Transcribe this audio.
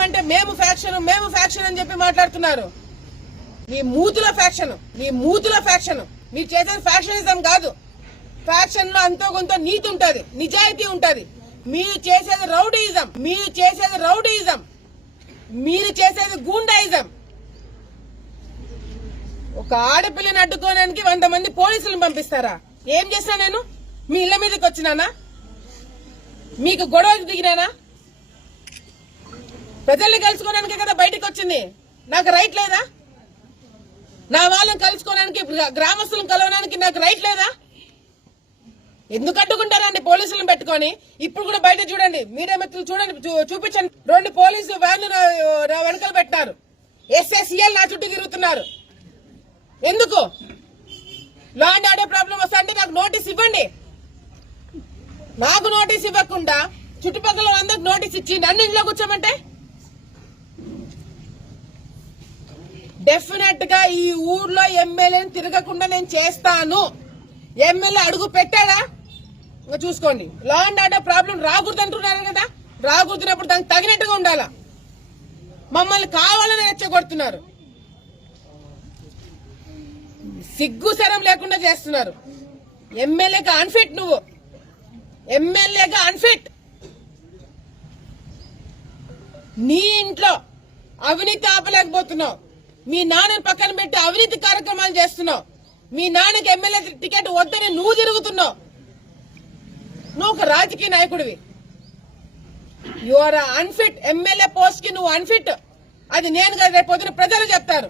ఏమంటే మేము ఫ్యాక్షన్ అని చెప్పి మాట్లాడుతున్నారు. మీ మూతుల ఫ్యాక్షన్ మీరు చేసేది ఫ్యాక్షనిజం కాదు. ఫ్యాక్షన్ లో అంతో కొంత నీతి ఉంటది, నిజాయితీ ఉంటది. మీరు చేసేది రౌడీయిజం, మీరు చేసేది గూండాయిజం. ఒక ఆడపిల్లని అడ్డుకోవడానికి 100 మంది పోలీసులను పంపిస్తారా? ఏం చేసినా నేను మీ ఇళ్ల మీదకి వచ్చినానా? మీకు గొడవకి దిగినానా? ప్రజల్ని కలుసుకోవడానికే కదా బయటకు వచ్చింది. నాకు రైట్ లేదా? నా వాళ్ళని కలుసుకోవడానికి, గ్రామస్తులను కలవడానికి నాకు రైట్ లేదా? ఎందుకు అడ్డుకుంటారండి పోలీసులను పెట్టుకొని? ఇప్పుడు కూడా బయట చూడండి, మీడియా మిత్రులు చూడండి, చూపించండి. 2 పోలీసు వ్యాన్లు వెనకలు పెట్టారు. SSCL నా చుట్టూ తిరుగుతున్నారు. ఎందుకు? లా అండ్ ఆర్డర్ ప్రాబ్లం వస్తే అంటే నాకు నోటీస్ ఇవ్వండి. నాకు నోటీస్ ఇవ్వకుండా చుట్టుపక్కల అందరికి నోటీస్ ఇచ్చి నన్ను ఇంట్లో కూర్చోమంటే డెఫినెట్ గా ఈ ఊర్లో ఎమ్మెల్యేని తిరగకుండా నేను చేస్తాను. ఎమ్మెల్యే అడుగు పెట్టాడా చూసుకోండి. లా అండ్ ఆర్డర్ ప్రాబ్లం రాకూడదు అంటున్నారు కదా, రాకూడదున్నప్పుడు దానికి తగినట్టుగా ఉండాలా. మమ్మల్ని కావాలని రెచ్చగొడుతున్నారు, సిగ్గు శరం లేకుండా చేస్తున్నారు. ఎమ్మెల్యేగా అన్ఫిట్, నువ్వు ఎమ్మెల్యేగా అన్ఫిట్. నీ ఇంట్లో అవినీతి ఆపలేకపోతున్నావు, మీ నాన్నని పక్కన పెట్టి అవినీతి కార్యక్రమాలు చేస్తున్నావు. మీ నాన్నకి ఎమ్మెల్యే టికెట్ వద్దని నువ్వు తిరుగుతున్నావు. నువ్వు ఒక రాజకీయ నాయకుడివి. You are unfit. MLA post కి నువ్వు అన్ఫిట్. అది నేను కదా, రేపు పొద్దున ప్రజలు చెప్తారు.